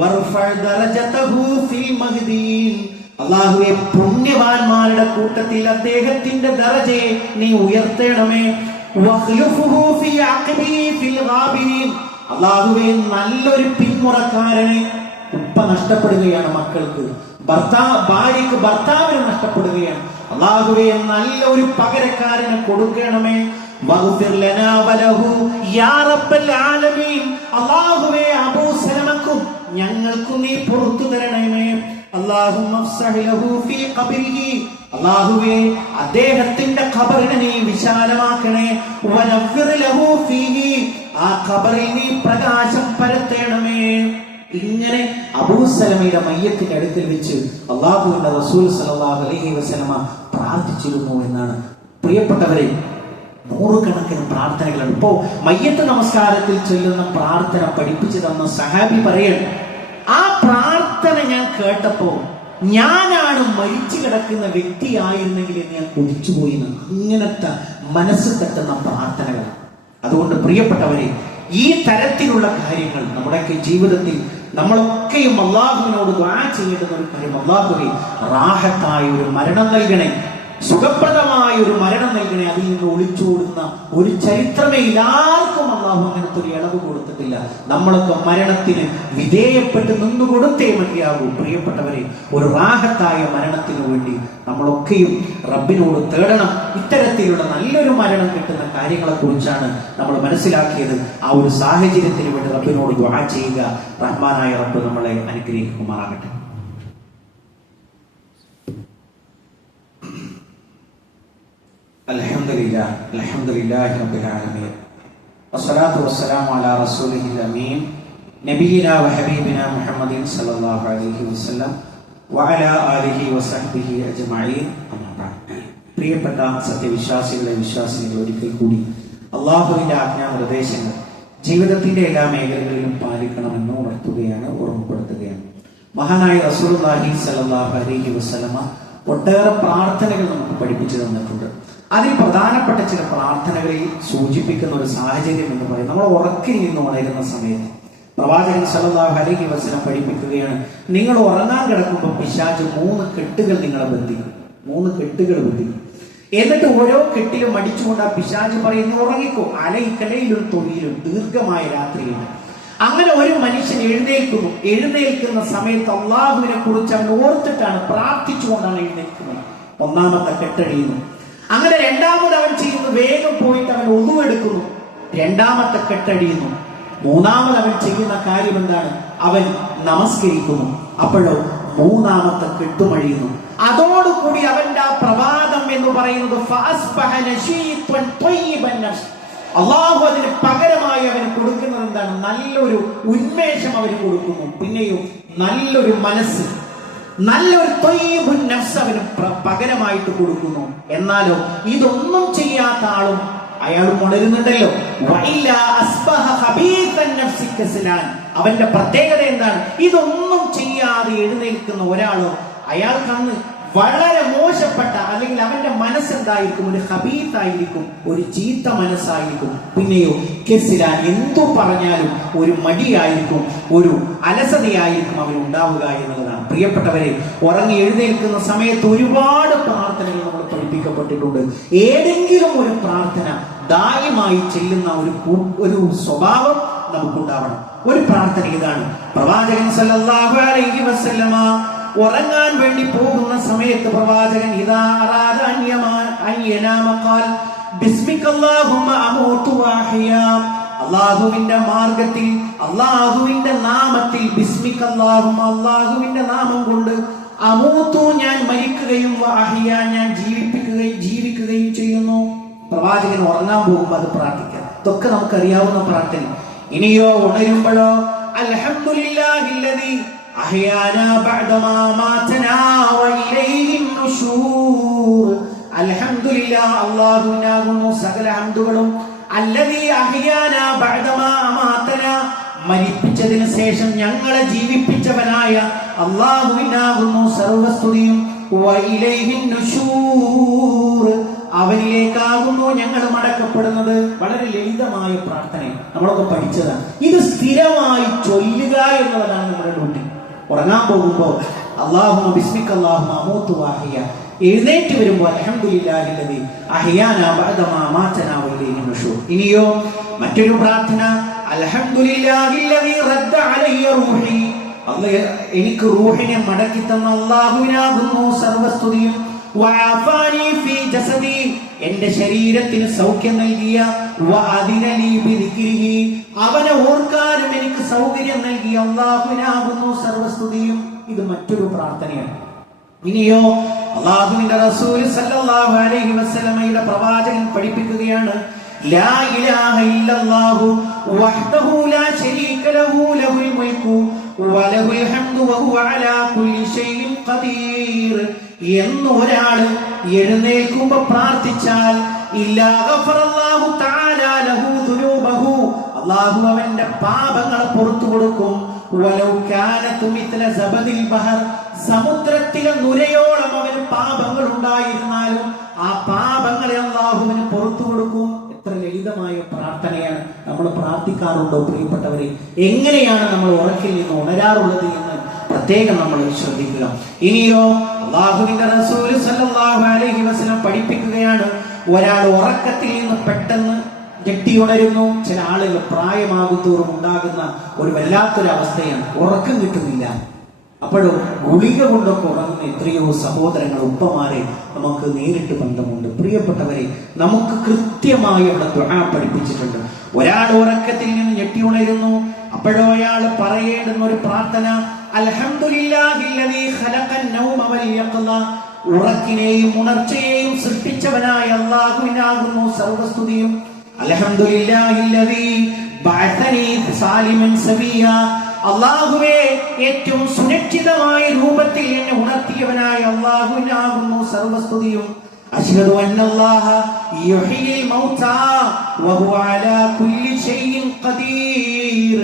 വർഫഅ ദറജതഹു ഫിൽ മഹ്ദിയീൻ. അല്ലാഹുവേ, പുണ്യവാന്മാരുടെ കൂട്ടത്തിൽ അദ്ദേഹത്തിന്റെ ദറജയെ നീ ഉയർത്തണമേ. വഖ്ലുഫുഹു ഫി അഖബി ഫിൽ ഗാബിരീൻ. അല്ലാഹുവേ, നല്ലൊരു പിന്മുറക്കാരനെ. ഉപ്പ നഷ്ടപ്പെടുകയാണ് മക്കൾക്ക്, ഭാര്യക്ക് ഭർത്താവിന് നഷ്ടപ്പെടുകയാണ്. അല്ലാഹുവേ, നല്ലൊരു പകരക്കാരനെ കൊടുക്കണമേ. വഗ്ഫിർ ലനാ വലഹു യാ റബ്ബൽ ആലമീൻ. അല്ലാഹുവേ, അബൂ സലമക്കും ഞങ്ങൾക്കും നീ പുറത്തു തരണമേ. അല്ലാഹുമ്മ ഫ്സഹ് ലഹു ഫീ ഖബരിഹി. അല്ലാഹുവേ, അദ്ദേഹത്തിന്റെ ഖബറിനെ നീ വിശാലമാക്കണേ. വനവ്വിർ ലഹു ഫീഹി. ആ ഖബറിൽ നീ പ്രകാശം പരത്തേണമേ. ഇങ്ങനെ അബൂ സലമയുടെ മയ്യത്തിന്റെ അടുക്കൽ വെച്ച് അല്ലാഹുവിന്റെ റസൂൽ സല്ലല്ലാഹു അലൈഹി വസല്ലമ പ്രാർത്ഥിച്ചിരുന്നു എന്നാണ്. പ്രിയപ്പെട്ടവരെ, നൂറുകണക്കിന് പ്രാർത്ഥനകളാണ്. ഇപ്പോ മയ്യത്ത് നമസ്കാരത്തിൽ ചൊല്ലുന്ന പ്രാർത്ഥന പഠിപ്പിച്ചു തന്ന സഹാബി പറയണം, ആ പ്രാർത്ഥന ഞാൻ കേട്ടപ്പോ ഞാനാണ് മരിച്ചു കിടക്കുന്ന വ്യക്തിയായിരുന്നെങ്കിൽ എന്ന് ഞാൻ കൊതിച്ചുപോയി. അങ്ങനത്തെ മനസ്സ് തട്ടുന്ന പ്രാർത്ഥനകളാണ്. അതുകൊണ്ട് പ്രിയപ്പെട്ടവരെ, ഈ തരത്തിലുള്ള കാര്യങ്ങൾ നമ്മുടെയൊക്കെ ജീവിതത്തിൽ നമ്മളൊക്കെയും അല്ലാഹുവിനോട് ദുആ ചെയ്യേണ്ടുന്ന ഒരു കാര്യം. അല്ലാഹുവേ, റാഹത്തായ ഒരു മരണം നൽകണേ, സുഖപ്രദമായ ഒരു മരണം നൽകണേ. അതിൽ നിന്ന് ഒളിച്ചോടുന്ന ഒരു ചരിത്രമേ ഇല്ല. ആർക്കും അല്ലാഹു അങ്ങനത്തെ ഒരു ഇളവ് കൊടുത്തിട്ടില്ല. നമ്മളൊക്കെ മരണത്തിന് വിധേയപ്പെട്ട് നിന്ന് കൊടുത്തേ മതിയാകൂ. പ്രിയപ്പെട്ടവരെ, ഒരു റാഹത്തായ മരണത്തിനു വേണ്ടി നമ്മളൊക്കെയും റബ്ബിനോട് തേടണം. ഇത്തരത്തിലുള്ള നല്ലൊരു മരണം കിട്ടുന്ന കാര്യങ്ങളെ കുറിച്ചാണ് നമ്മൾ മനസ്സിലാക്കിയത്. ആ ഒരു സാഹചര്യത്തിന് വേണ്ടി റബ്ബിനോട് ദുആ ചെയ്യുക. റഹ്മാനായ റബ്ബ് നമ്മളെ അനുഗ്രഹിക്കുമാറാകട്ടെ. അൽഹംദുലില്ലാഹി റബ്ബിൽ ആലമീൻ വസ്സലാത്തു വസ്സലാമു അലാ റസൂലിഹിൽ അമീൻ നബിയിനാ വഹബീബിനാ മുഹമ്മദിൻ സല്ലല്ലാഹു അലൈഹി വസല്ലം വഅലാ ആലിഹി വസഹ്ബിഹി അജ്മഈൻ. അമ്മാ ബഅദ്. പ്രിയപ്പെട്ട സത്യവിശ്വാസികളെ, വിശ്വാസികളെ, ഒരിക്കൽ കൂടി അല്ലാഹുവിന്റെ ആജ്ഞാനിർദ്ദേശങ്ങൾ ജീവിതത്തിന്റെ എല്ലാ മേഖലകളിലും പാലിക്കണമെന്ന് ഉണർത്തുകയാണ്, ഓർമ്മപ്പെടുത്തുകയാണ്. മഹാനായ റസൂലുള്ളാഹി സ്വല്ലല്ലാഹു അലൈഹി വസല്ലമ ഒട്ടേറെ പ്രാർത്ഥനകൾ നമുക്ക് പഠിപ്പിച്ചു തന്നിട്ടുണ്ട്. അതിൽ പ്രധാനപ്പെട്ട ചില പ്രാർത്ഥനകളിൽ സൂചിപ്പിക്കുന്ന ഒരു സാഹചര്യം എന്ന് പറയുന്നത്, നമ്മൾ ഉറക്കിൽ നിന്ന് ഉണരുന്ന സമയത്ത് പ്രവാചകൻ സല്ലല്ലാഹു അലൈഹി വസല്ലം പഠിപ്പിക്കുകയാണ്, നിങ്ങൾ ഉറങ്ങാൻ കിടക്കുമ്പോൾ പിശാച് 3 കെട്ടുകൾ നിങ്ങളെ ബന്ധിക്കും. 3 കെട്ടുകൾ ബന്ധിക്കും. എന്നിട്ട് ഓരോ കെട്ടിലും അടിച്ചുകൊണ്ട് ആ പിശാച് പറയുന്നു, ഉറങ്ങിക്കോ, അലൈക്കലയിലും തൊഴിലും, ദീർഘമായ രാത്രിയിലാണ്. അങ്ങനെ ഒരു മനുഷ്യൻ എഴുന്നേൽക്കുന്നു. എഴുന്നേൽക്കുന്ന സമയത്ത് അള്ളാഹുവിനെ കുറിച്ച് അവൻ ഓർത്തിട്ടാണ്, പ്രാർത്ഥിച്ചുകൊണ്ടാണ് എഴുന്നേൽക്കുന്നത്. 1ാമത്തെ കെട്ടഴിയുന്നു. അങ്ങനെ 2ാമത് അവൻ ചെയ്യുന്നു, വേഗം പോയിട്ട് അവൻ ഒന്നുവെടുക്കുന്നു. 2ാമത്തെ കെട്ടടിയുന്നു. 3ാമത് അവൻ ചെയ്യുന്ന കാര്യം എന്താണ്? അവൻ നമസ്കരിക്കുന്നു. അപ്പോഴോ 3ാമത്തെ കെട്ടുമഴിയുന്നു. അതോടുകൂടി അവന്റെ ആ പ്രഭാതം എന്ന് പറയുന്നത് അള്ളാഹു അതിന് പകരമായി അവന് കൊടുക്കുന്നത് എന്താണ്? നല്ലൊരു ഉന്മേഷം അവന് കൊടുക്കുന്നു. പിന്നെയോ നല്ലൊരു മനസ്സ്, നല്ലൊരു ത്വയ്യിബുൻ നഫ്സ് അവന് പകരമായിട്ട് കൊടുക്കുന്നു. എന്നാലോ ഇതൊന്നും ചെയ്യാത്ത ആളും അയാൾ ഉണരുന്നുണ്ടല്ലോ. അവന്റെ പ്രത്യേകത എന്താണ്? ഇതൊന്നും ചെയ്യാതെ എഴുന്നേൽക്കുന്ന ഒരാളോ അയാൾക്കന്ന് വളരെ മോശപ്പെട്ട, അല്ലെങ്കിൽ അവന്റെ മനസ്സെന്തായിരിക്കും? ഒരു ഹബീത്തായിരിക്കും, ഒരു ചീത്ത മനസ്സായിരിക്കും. പിന്നെയോ കെസിലാൻ, എന്തു പറഞ്ഞാലും ഒരു മടിയായിരിക്കും, ഒരു അലസതയായിരിക്കും അവൻ ഉണ്ടാവുക എന്നുള്ളതാണ്. പ്രിയപ്പെട്ടവരെ, ഉറങ്ങി എഴുന്നേൽക്കുന്ന സമയത്ത് ഒരുപാട് പ്രാർത്ഥനകൾ നമ്മൾ പഠിപ്പിക്കപ്പെട്ടിട്ടുണ്ട്. ഏതെങ്കിലും ഒരു പ്രാർത്ഥന ദായമായി ചെല്ലുന്ന ഒരു സ്വഭാവം നമുക്കുണ്ടാവണം. ഒരു പ്രാർത്ഥന ഇതാണ്. പ്രവാചകൻ സല്ലല്ലാഹു അലൈഹി വസല്ലമ ഉറങ്ങാൻ വേണ്ടി പോകുന്ന സമയത്ത് പ്രവാചകൻ ഇദാ അറാദ അൻ യനാമ ഖാൽ ബിസ്മിക അല്ലാഹുമ്മ അമൂതു വഅഹ്യാ. അള്ളാഹുവിന്റെ മാർഗത്തിൽ, അള്ളാഹുവിന്റെ നാമത്തിൽ, ബിസ്മിക അല്ലാഹുമ്മ, അള്ളാഹുവിന്റെ നാമം കൊണ്ട്, അമൂതു ഞാൻ മരിക്കുകയും, വഅഹ്യ ഞാൻ ജീവിക്കുകയും ചെയ്യുന്നു. പ്രവാചകൻ ഉറങ്ങാൻ പോകുമ്പോൾ അത് പ്രാർത്ഥിക്കാം. ഇതൊക്കെ നമുക്കറിയാവുന്ന പ്രാർത്ഥന. ഇനിയോ ഉണരുമ്പോഴോ അൽഹംദുലില്ലാഹില്ലദീ അഹ്യാനാ ബഅദമാ മാതനാ വഇലൈഹിൻ നുശൂർ. അൽഹംദുലില്ലാഹ്, അല്ലാഹുവിനാകുന്നു സകല ഹംദുകളും. അല്ലദീ അഹ്യാനാ ബഅദമാ അമാതനാ, മരിപ്പിച്ചതിന് ശേഷം ഞങ്ങളെ ജീവിപ്പിച്ചവനായ അല്ലാഹുവിനാകുന്നു സർവസ്തുതിയും. വഇലൈഹിൻ നുശൂർ, അവനിലേക്കാകുന്നു ഞങ്ങൾ മടക്കപ്പെടുന്നത്. വളരെ ലളിതമായ പ്രാർത്ഥന, നമ്മളൊക്കെ പഠിച്ചതാണ്. ഇത് സ്ഥിരമായി ചൊല്ലുക എന്നുള്ളതാണ് നമ്മുടെ ഡ്യൂട്ടി. ഉറങ്ങാൻ പോകുമ്പോൾ അല്ലാഹുമ്മ ബിസ്മിക അല്ലാഹുമ്മ അമൂതു വഅഹ്യ, എഴുന്നേറ്റ് വരുമ്പോൾ അൽഹംദുലില്ലാഹില്ലദീ അഹ്യാനാ ബഅദമാ അമാതനാ വഇലൈഹിൻ നുശൂർ. ഇനിയോ മറ്റൊരു പ്രാർത്ഥന, അൽഹംദുലില്ലാഹില്ലദീ റദ്ദ അലയ്യ റൂഹി, എനിക്ക് റൂഹിനെ മടക്കി തന്ന അല്ലാഹുവിനാകുന്നു സർവസ്തുതിയും. വഅഫാനി ഫീ ജസദി, എന്റെ ശരീരത്തിന് സൗഖ്യം നൽകിയ, വഅദിന ലീ ബിദിക്രിഹി, അവനെ ഓർക്കാനും എനിക്ക് സൗകര്യം നൽകിയ അല്ലാഹുവിനാകുന്നു സർവസ്തുതിയും. ഇത് മറ്റൊരു പ്രാർത്ഥനയാണ്. ഇനിയോ അല്ലാഹുവിന്റെ റസൂൽ സല്ലല്ലാഹു അലൈഹി വസല്ലമയുടെ പ്രവാചകൻ പഠിപ്പിക്കുകയാണ്, ലാ ഇലാഹ ഇല്ലല്ലാഹു വഹ്ദഹു ലാ ശരീക ലഹു ലഹുൽ മുൽക്കു വലഹുൽ ഹംദു വഹുവ അലാ കുല്ലി ഷൈഇൻ ഖദീർ എന്ന് ഒരാൾ എഴുന്നേൽക്കുമ്പോൾ പ്രാർത്ഥിച്ചാൽ, ഇല്ലാ ഗഫറല്ലാഹു തആല ലഹു ദുനൂബഹു, അല്ലാഹു അവന്റെ പാപങ്ങൾ പുറത്തു കൊടുക്കും. വലൗ കാനത് മിത്ല സബദിൽ ബഹർ, സമുദ്രത്തിലെ നുരയോളം അവന് പാപങ്ങൾ ഉണ്ടായിരുന്നാലും ആ പാപങ്ങളെ അല്ലാഹുവിന് പുറത്തു കൊടുക്കും. എത്ര ലളിതമായ പ്രാർത്ഥനയാണ്. നമ്മൾ പ്രാർത്ഥിക്കാറുണ്ടോ പ്രിയപ്പെട്ടവരെ? എങ്ങനെയാണ് നമ്മൾ ഉറക്കിൽ നിന്ന് ഉണരാറുള്ളത് എന്ന് പ്രത്യേകം നമ്മൾ ശ്രദ്ധിക്കുക. ഇനിയോ അല്ലാഹുവിന്റെ റസൂൽ സല്ലല്ലാഹു അലൈഹി വസല്ലം പഠിപ്പിക്കുകയാണ്, ഒരാൾ ഉറക്കത്തിൽ നിന്ന് പെട്ടെന്ന് ഞെട്ടി ഉണരുന്നു. ചില ആളുകൾ പ്രായമാകുന്തോറും ഉണ്ടാകുന്ന ഒരു വല്ലാത്തൊരു അവസ്ഥയാണ്, ഉറക്കം കിട്ടുന്നില്ല. അപ്പോഴും ഗുളിക കൊണ്ടൊക്കെ ഉറങ്ങുന്ന എത്രയോ സഹോദരങ്ങൾ, ഉപ്പമാരെ നമുക്ക് നേരിട്ട് ബന്ധമുണ്ട്. പ്രിയപ്പെട്ടവരെ, നമുക്ക് കൃത്യമായി അവിടെ ദുആ പഠിപ്പിച്ചിട്ടുണ്ട്. ഒരാൾ ഉറക്കത്തിൽ നിന്ന് ഞെട്ടി ഉണരുന്നു, അപ്പോഴോ അയാൾ പറയേണ്ടുന്ന ഒരു പ്രാർത്ഥന, അൽഹംദുലില്ലാഹില്ലദീ ഖലഖൻ നൗമ വൽ യഖ്ള, ഉറക്കിനെയും ഉണർച്ചയെയും സൃഷ്ടിച്ചവനായ അല്ലാഹുവിനാകുന്നു സർവസ്തുതിയും. അൽഹംദുലില്ലാഹില്ലദീ ബഅസനി സാലിമൻ സവിയ, അല്ലാഹുവേ ഏറ്റവും സുരക്ഷിതമായ രൂപത്തിൽ എന്നെ ഉണർത്തിയവനായ അല്ലാഹുവിനാകുന്നു സർവസ്തുതിയും. അശ്ഹദു അന്നല്ലാഹ യുഹ്യിൽ മൗതാ വഹുവ അലാ കുല്ലി ഷൈഇൻ ഖദീർ,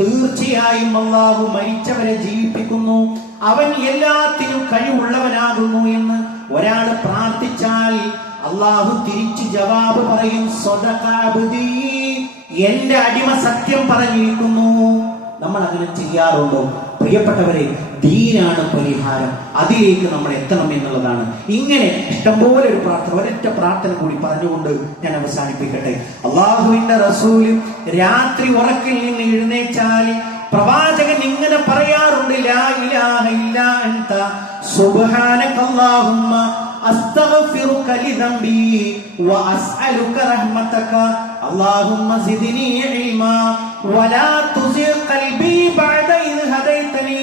തീർച്ചയായും അല്ലാഹു മരിച്ചവരെ ജീവിപ്പിക്കുന്നു, അവൻ എല്ലാത്തിനും കഴിവുള്ളവനാകുന്നു എന്ന് ഒരാൾ പ്രാർത്ഥിച്ചാൽ അല്ലാഹു തിരിച്ചു ജവാബ് പറയും, സദഖ അബ്ദീ, എന്റെ അടിമ സത്യം പറഞ്ഞിരിക്കുന്നു. നമ്മൾ അങ്ങനെ ചെയ്യാറുണ്ടോ പ്രിയപ്പെട്ടവരെ? ദീനാണ് പരിഹാരം, അതിലേക്ക് നമ്മൾ എത്തണം എന്നുള്ളതാണ്. ഇങ്ങനെ ഇഷ്ടംപോലെ ഒരു പ്രാർത്ഥന, ഒരൊറ്റ പ്രാർത്ഥന കൂടി പറഞ്ഞുകൊണ്ട് ഞാൻ അവസാനിപ്പിക്കട്ടെ. അല്ലാഹുവിന്റെ റസൂൽ രാത്രി ഉറക്കിൽ നിന്ന് എഴുന്നേറ്റാൽ പ്രവാചകൻ ഇങ്ങനെ പറയാറുണ്ട്, ലാ ഇലാഹ ഇല്ലാ അൻത സുബ്ഹാനക അല്ലാഹുമ്മ അസ്തഗ്ഫിറുക ലിദംബി വഅസ്അലുക റഹ്മതക അല്ലാഹുമ്മ സിദ്നി ഇൽമാ വലാ തുസിഗ് ഖൽബി ബഅദ ഇദ് ഹദൈതനി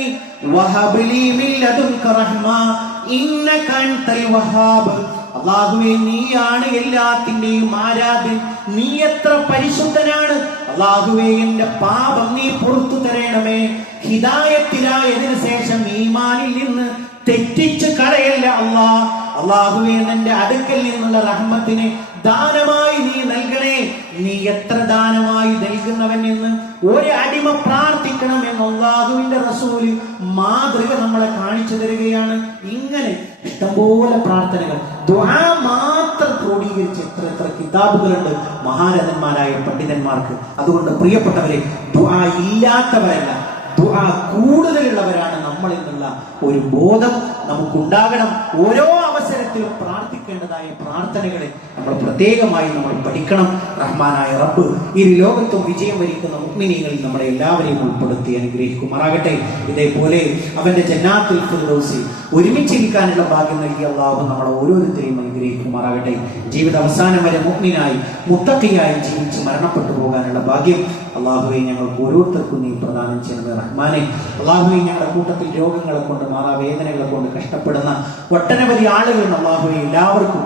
വഹബ് ലീ മിൻ ലദുൻക റഹ്മ ഇന്നക അൻതൽ വഹാബ്. അല്ലാഹുവേ, നീയാണ് എല്ലാത്തിന്റെയും ആരാധ്യൻ, നീ എത്ര പരിശുദ്ധനാണ്. അല്ലാഹുവേ, എന്റെ പാപം നീ പുറത്തു തരണമേ. ഹിദായത്തിലായതിനു ശേഷം ഈമാനിൽ നിന്ന് തെറ്റിച്ച് കളയല്ല അല്ലാ. അല്ലാഹുവേ, നിന്റെ അടുക്കൽ നിന്നുള്ള റഹ്മത്തിനെ ദാനമായി നീ നൽകണേ. നീ എത്ര ദാനമായി നൽകുന്നവൻ എന്ന് ഒരു അടിമ പ്രാർത്ഥിക്കണം എന്ന് അല്ലാഹുവിന്റെ റസൂല് മാതൃക നമ്മളെ കാണിച്ചു തരികയാണ്. ഇങ്ങനെ ഇഷ്ടംപോലെ പ്രാർത്ഥനകൾ, ദുആ മാത്രം ക്രോഡീകരിച്ച് എത്ര കിതാബുകളുണ്ട് മഹാരഥന്മാരായ പണ്ഡിതന്മാർക്ക്. അതുകൊണ്ട് പ്രിയപ്പെട്ടവരെ, ദുആ ഇല്ലാത്തവരല്ല, ദുആ കൂടുതലുള്ളവരാണ് നമ്മൾ എന്നുള്ള ഒരു ബോധം നമുക്കുണ്ടാകണം. ഓരോ അവസരത്തിൽ അവസരത്തിലും പ്രാർത്ഥിക്കേണ്ടതായ പ്രാർത്ഥനകളെ നമ്മൾ പ്രത്യേകമായി നമ്മൾ പഠിക്കണം. റഹ്മാനായ റബ്ബ് ഈ ലോകത്തും വിജയം വരിക്കുന്ന മുഅ്മിനീങ്ങളിൽ നമ്മളെ എല്ലാവരെയും ഉൾപ്പെടുത്തി അനുഗ്രഹിക്കുമാറാകട്ടെ. ഇതേപോലെ അവന്റെ ജന്നാത്തുൽ ഫിർദൗസിൽ ഒരുമിച്ചിരിക്കാനുള്ള ഭാഗ്യം നൽകിയ അല്ലാഹു നമ്മളെ ഓരോരുത്തരെയും അനുഗ്രഹിക്കുമാറാകട്ടെ. ജീവിത അവസാനം വരെ മുഅ്മിനായി മുത്തഖിയായി ജീവിച്ച് മരണപ്പെട്ടു പോകാനുള്ള ഭാഗ്യം അല്ലാഹുവേ ഞങ്ങൾക്ക് ഓരോരുത്തർക്കും നീ പ്രദാനം ചെയ്യണമേ റഹ്മാനെ. അല്ലാഹുവേ ഞങ്ങളുടെ കൂട്ടത്തിൽ രോഗങ്ങളെ കൊണ്ട് മാറാവേദനകളെ കൊണ്ട് കഷ്ടപ്പെടുന്ന ഒട്ടനവധി ആളുകളുണ്ട്. അല്ലാഹുവേ എല്ലാവർക്കും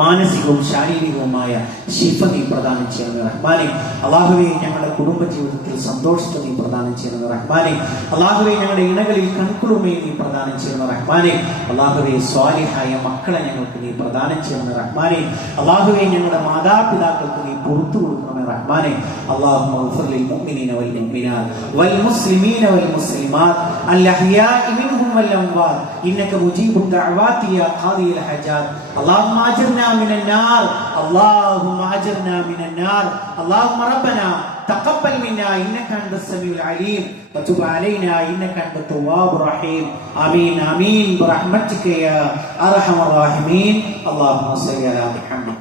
മാനസികവും ശാരീരികവുമായ ശിഫ നീ പ്രദാനം ചെയ്യണമേ റഹ്മാനെ. അല്ലാഹുവേ ഞങ്ങളുടെ കുടുംബ ജീവിതത്തിൽ സന്തോഷത്തെ നീ പ്രദാനം ചെയ്യണമേ റഹ്മാനെ. അല്ലാഹുവേ ഞങ്ങളുടെ ഇണകളിൽ കൺകുളുമയെ നീ പ്രദാനം ചെയ്യണമേ റഹ്മാനെ. അല്ലാഹുവേ സ്വാലിഹായ മക്കളെ ഞങ്ങൾക്ക് നീ പ്രദാനം ചെയ്യണമേ റഹ്മാനെ. അല്ലാഹുവേ ഞങ്ങളുടെ മാതാപിതാക്കൾക്ക് നീ പുറത്തു കൊടുക്കണമേ റഹ്മാനെ. അല്ലാഹുമ്മ ഗ്ഫിർ ലിൽ മുഅ്മിനീന വൽ മുഅ്മിനാത്ത് വൽ മുസ്ലിമീന വൽ മുസ്ലിമാത്ത് അൽ അഹ്യാഇ മിൻഹും വൽ അംവാത്ത് ഇന്നക മുജീബുദ് ദഅവാതി യാ ഖാദിയൽ ഹജാത്ത്. അല്ലാഹുമ്മ അജിർനാ മിനൻ നാർ اللهم اجرنا من النار اللهم ربنا تقبل منا انك انت السميع العليم وتب علينا انك انت التواب الرحيم امين امين برحمتك يا ارحم الراحمين اللهم صل على محمد.